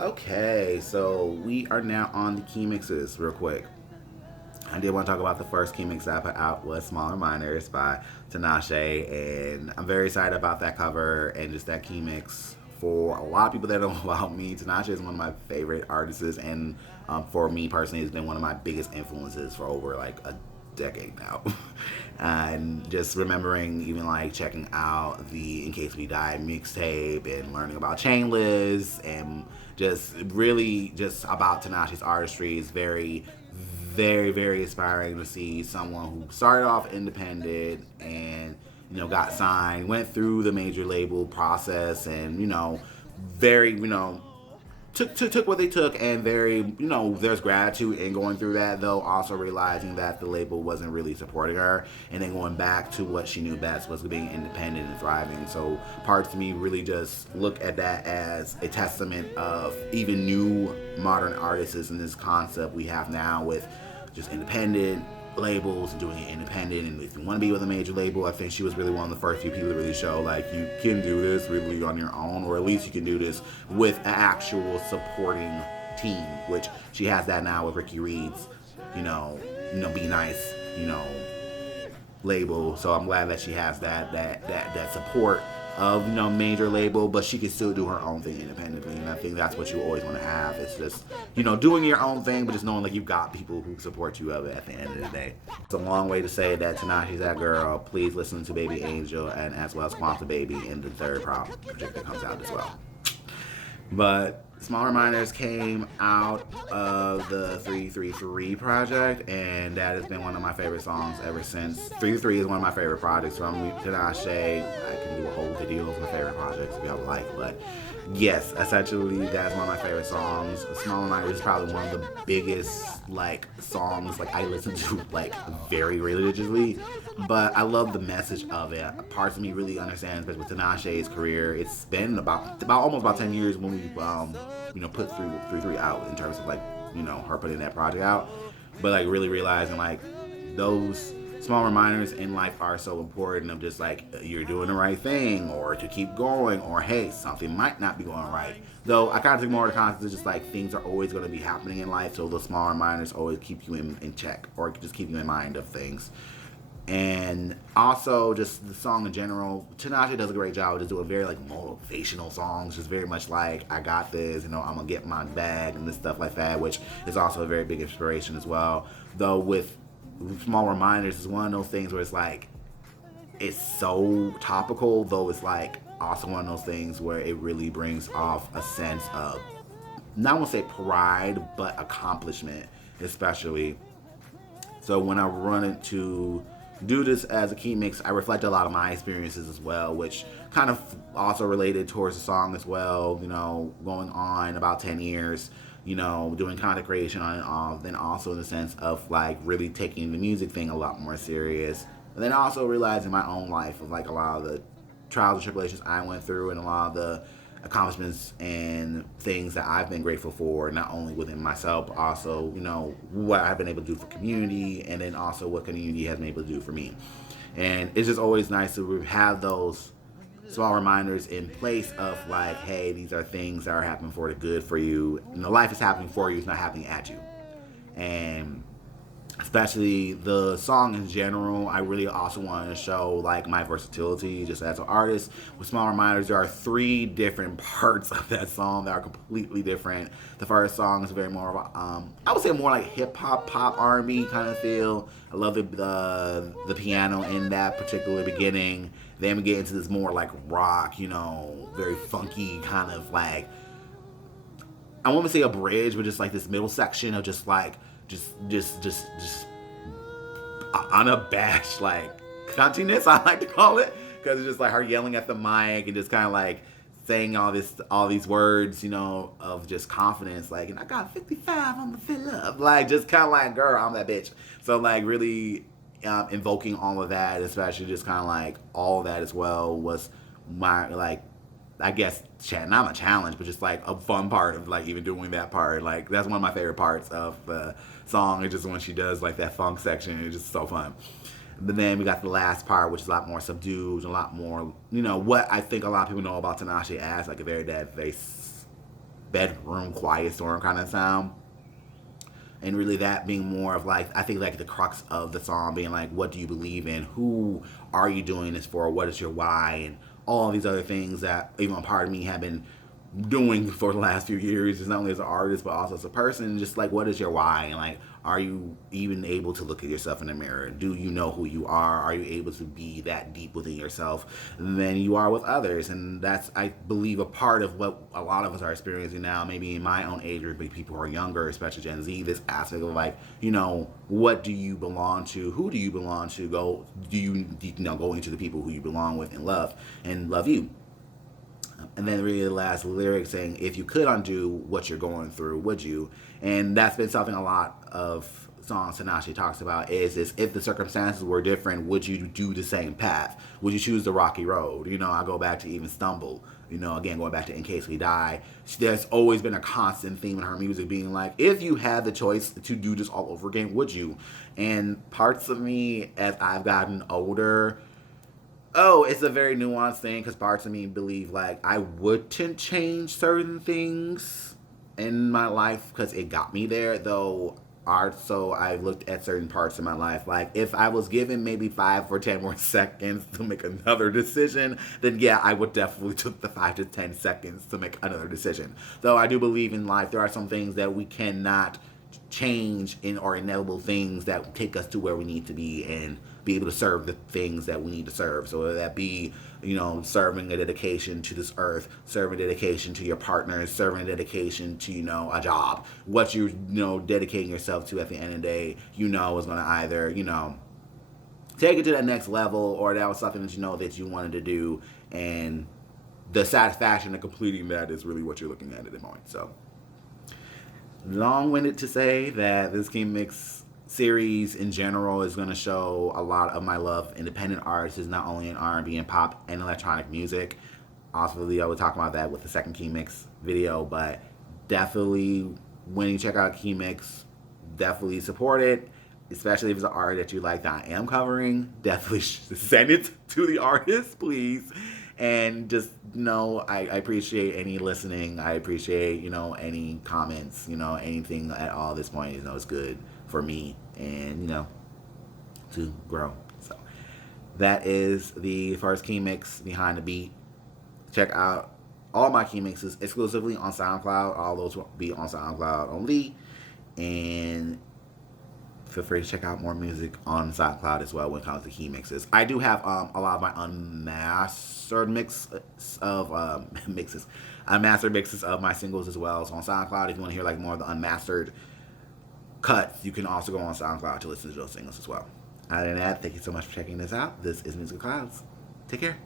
Okay, so we are now on the Keemixes real quick. I did want to talk about the first Keemix I put out was Smaller Minors by Tinashe, and I'm very excited about that cover and just that Keemix. For a lot of people that don't know about me, Tinashe is one of my favorite artists, and for me personally, has been one of my biggest influences for over like a decade now. And just remembering even like checking out the In Case We Die mixtape and learning about Chainless and just really just about Tinashe's artistry is very inspiring to see someone who started off independent and got signed, went through the major label process, and very took what they took, and very there's gratitude in going through that, though also realizing that the label wasn't really supporting her, and then going back to what she knew best was being independent and thriving. So parts of me really just look at that as a testament of even new modern artists in this concept we have now with just independent labels and doing it independent. And if you want to be with a major label, I think she was really one of the first few people to really show like you can do this really on your own, or at least you can do this with an actual supporting team, which she has that now with Ricky Reed's Be Nice label. So I'm glad that she has that support of major label, but she can still do her own thing independently. And I think that's what you always want to have. It's just doing your own thing, but just knowing like you've got people who support you of it at the end of the day. It's a long way to say that Tinashe's that girl. Please listen to Baby Angel and as well as Quanta Baby in the third project that comes out as well. But Smaller Minors came out of the 333 project, and that has been one of my favorite songs ever since. 333 is one of my favorite projects from Tinashe. I can do a whole video of my favorite projects if y'all like, but yes, essentially that's one of my favorite songs. Smaller Minors is probably one of the biggest songs I listen to very religiously, but I love the message of it. Parts of me really understand, especially with Tinashe's career. It's been about almost about 10 years when we put 333 out in terms of her putting that project out, but really realizing those small reminders in life are so important of just you're doing the right thing, or to keep going, or hey, something might not be going right. Though I kind of think more of the concept is just things are always going to be happening in life, so the small reminders always keep you in check, or just keep you in mind of things. And also just the song in general, Tinashe does a great job of just doing very motivational songs, just very much I got this, I'm gonna get my bag and this stuff like that, which is also a very big inspiration as well. Though with Small Reminders is one of those things where it's so topical, though it's also one of those things where it really brings off a sense of, not want to say pride, but accomplishment, especially. So when I run into do this as a Keemix, I reflect a lot of my experiences as well, which kind of also related towards the song as well, going on about 10 years, doing content creation on and off, then also in the sense of really taking the music thing a lot more serious. And then also realizing my own life of a lot of the trials and tribulations I went through, and a lot of the accomplishments and things that I've been grateful for, not only within myself, but also, what I've been able to do for community, and then also what community has been able to do for me. And it's just always nice to have those small reminders in place of hey, these are things that are happening for the good for you. Life is happening for you, it's not happening at you. And especially the song in general, I really also wanted to show my versatility just as an artist. With Small Reminders, there are 3 different parts of that song that are completely different. The first song is very more about, I would say more hip hop, pop, R&B kind of feel. I love the piano in that particular beginning. Then we get into this more rock, very funky kind of I won't say a bridge, but just this middle section of just just unabashed cuntiness, I like to call it, because it's just her yelling at the mic and just kind of saying all these words, of just confidence, and I got 55 on the fill up, just kind of girl, I'm that bitch. So really invoking all of that, especially just kind of all of that as well, was my I guess not a challenge, but just a fun part of even doing that part. That's one of my favorite parts of the song. It's just when she does that funk section, it's just so fun. But then we got the last part, which is a lot more subdued, a lot more, what I think a lot of people know about Tinashe as a very bedroom quiet storm kind of sound. And really that being more of like, I think like the crux of the song being like, what do you believe in, who are you doing this for, what is your why, and all these other things that even a part of me have been doing for the last few years, is not only as an artist but also as a person. Just like, what is your why, and like, are you even able to look at yourself in the mirror? Do you know who you are you able to be that deep within yourself than you are with others? And that's, I believe, a part of what a lot of us are experiencing now, maybe in my own age group, maybe people who are younger, especially Gen Z, this aspect of like, what do you belong to, who do you belong to, go into the people who you belong with and love you. And then really the last lyric saying, if you could undo what you're going through, would you? And that's been something a lot of songs Tanashi talks about, is this: if the circumstances were different, would you do the same path? Would you choose the rocky road? I go back to even Stumble. Again, going back to In Case We Die, there's always been a constant theme in her music being like, if you had the choice to do this all over again, would you? And parts of me, as I've gotten older, it's a very nuanced thing, because parts of me believe like I wouldn't change certain things in my life because it got me there, though. So I've looked at certain parts of my life, like if I was given maybe 5 or 10 more seconds to make another decision, then yeah, I would definitely took the 5 to 10 seconds to make another decision. Though I do believe in life there are some things that we cannot change in, or inevitable things that take us to where we need to be and be able to serve the things that we need to serve. So whether that be, serving a dedication to this earth, serving a dedication to your partners, serving a dedication to, a job, what you're, dedicating yourself to at the end of the day, is going to either, take it to that next level, or that was something that that you wanted to do, and the satisfaction of completing that is really what you're looking at the moment. So, long-winded to say that this Keemix series in general is going to show a lot of my love for independent artists, not only in R&B and pop and electronic music. Obviously, I will talk about that with the second Keemix video, but definitely when you check out Keemix, definitely support it, especially if it's an art that you like that I am covering. Definitely send it to the artist, please. And just I appreciate any listening. I appreciate, any comments, anything at all at this point, is good for me and, to grow. So that is the first Keemix, Behind the Beat. Check out all my Keemixes exclusively on SoundCloud. All those will be on SoundCloud only. And feel free to check out more music on SoundCloud as well when it comes to Keemixes. I do have a lot of my unmastered mixes of unmastered mixes of my singles as well. So on SoundCloud, if you want to hear like more of the unmastered cuts, you can also go on SoundCloud to listen to those singles as well. Other than that, thank you so much for checking this out. This is Musical Clouds. Take care.